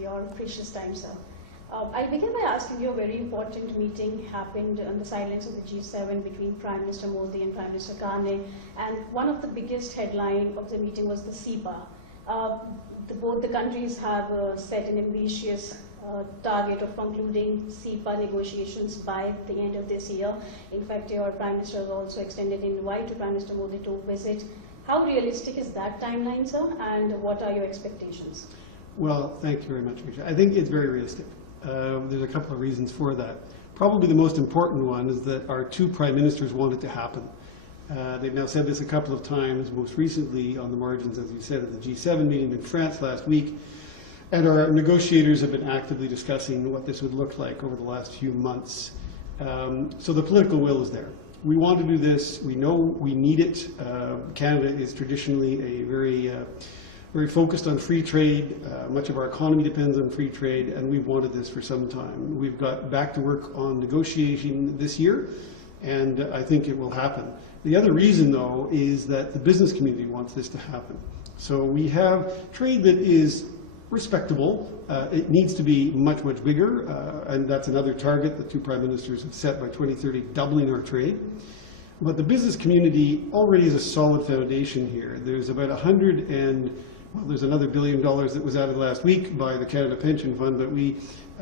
your precious time, sir. I'll begin by asking you a very important meeting happened on the sidelines of the G7 between Prime Minister Modi and Prime Minister Kane, and one of the biggest headline of the meeting was the CEPA. Both the countries have set an ambitious target of concluding CEPA negotiations by the end of this year. In fact, your Prime Minister has also extended an invite to Prime Minister Modi to visit. How realistic is that timeline, sir, and what are your expectations? Well, thank you very much, Risha. I think it's very realistic. There's a couple of reasons for that. Probably the most important one is that our two prime ministers want it to happen. They've now said this a couple of times, most recently on the margins, as you said, at the G7 meeting in France last week. And our negotiators have been actively discussing what this would look like over the last few months. So the political will is there. We want to do this. We know we need it. Canada is traditionally a very focused on free trade. Much of our economy depends on free trade, and we've wanted this for some time. We've got back to work on negotiating this year, and I think it will happen. The other reason, though, is that the business community wants this to happen. So we have trade that is respectable. It needs to be much, much bigger, and that's another target the two prime ministers have set by 2030, doubling our trade. But the business community already has a solid foundation here. There's about there's another $1 billion that was added last week by the Canada Pension Fund, but we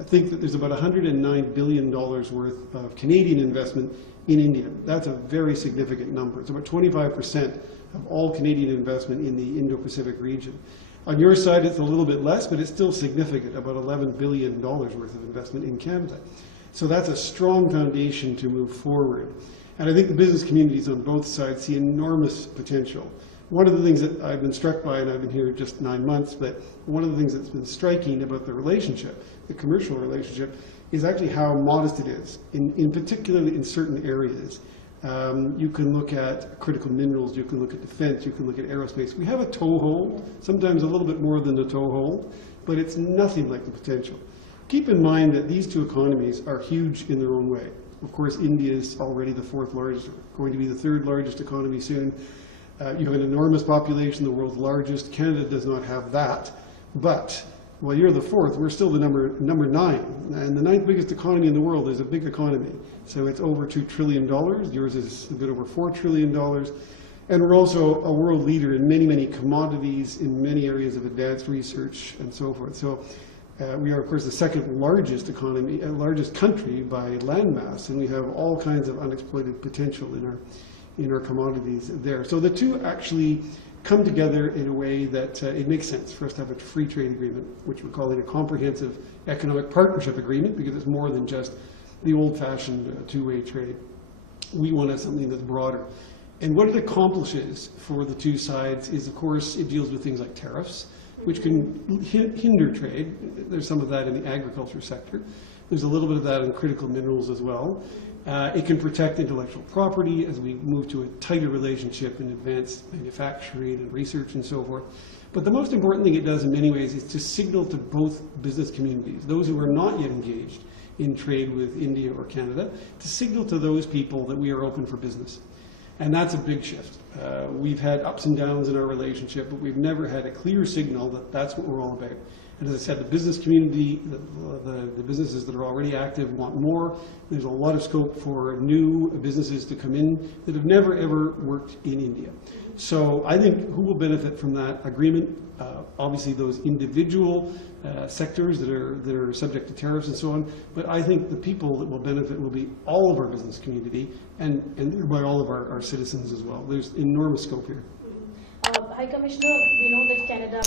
think that there's about $109 billion worth of Canadian investment in India. That's a very significant number. It's about 25% of all Canadian investment in the Indo-Pacific region. On your side, it's a little bit less, but it's still significant, about $11 billion worth of investment in Canada. So that's a strong foundation to move forward. And I think the business communities on both sides see enormous potential. One of the things that I've been struck by, and I've been here just 9 months, but one of the things that's been striking about the relationship, the commercial relationship, is actually how modest it is, in particularly in certain areas. You can look at critical minerals, you can look at defense, you can look at aerospace. We have a toehold, sometimes a little bit more than a toehold, but it's nothing like the potential. Keep in mind that these two economies are huge in their own way. Of course, India is already the fourth largest, going to be the third largest economy soon. You have an enormous population, the world's largest. Canada does not have that. But while you're the fourth, we're still the number 9. And the 9th biggest economy in the world is a big economy. So it's over $2 trillion. Yours is a bit over $4 trillion. And we're also a world leader in many, many commodities, in many areas of advanced research and so forth. So we are, of course, the second largest economy, largest country by landmass, and we have all kinds of unexploited potential in our commodities there. So the two actually come together in a way that it makes sense for us to have a free trade agreement, which we're calling a comprehensive economic partnership agreement, because it's more than just the old-fashioned two-way trade. We want to have something that's broader. And what it accomplishes for the two sides is, of course, it deals with things like tariffs, which can hinder trade. There's some of that in the agriculture sector. There's a little bit of that in critical minerals as well. It can protect intellectual property as we move to a tighter relationship in advanced manufacturing and research and so forth. But the most important thing it does in many ways is to signal to both business communities, those who are not yet engaged in trade with India or Canada, to signal to those people that we are open for business. And that's a big shift. We've had ups and downs in our relationship, but we've never had a clear signal that that's what we're all about. And as I said, the business community, the businesses that are already active want more. There's a lot of scope for new businesses to come in that have never, ever worked in India. So I think who will benefit from that agreement? Obviously those individual sectors that are subject to tariffs and so on. But I think the people that will benefit will be all of our business community and thereby all of our citizens as well. There's enormous scope here. High Commissioner, we know that Canada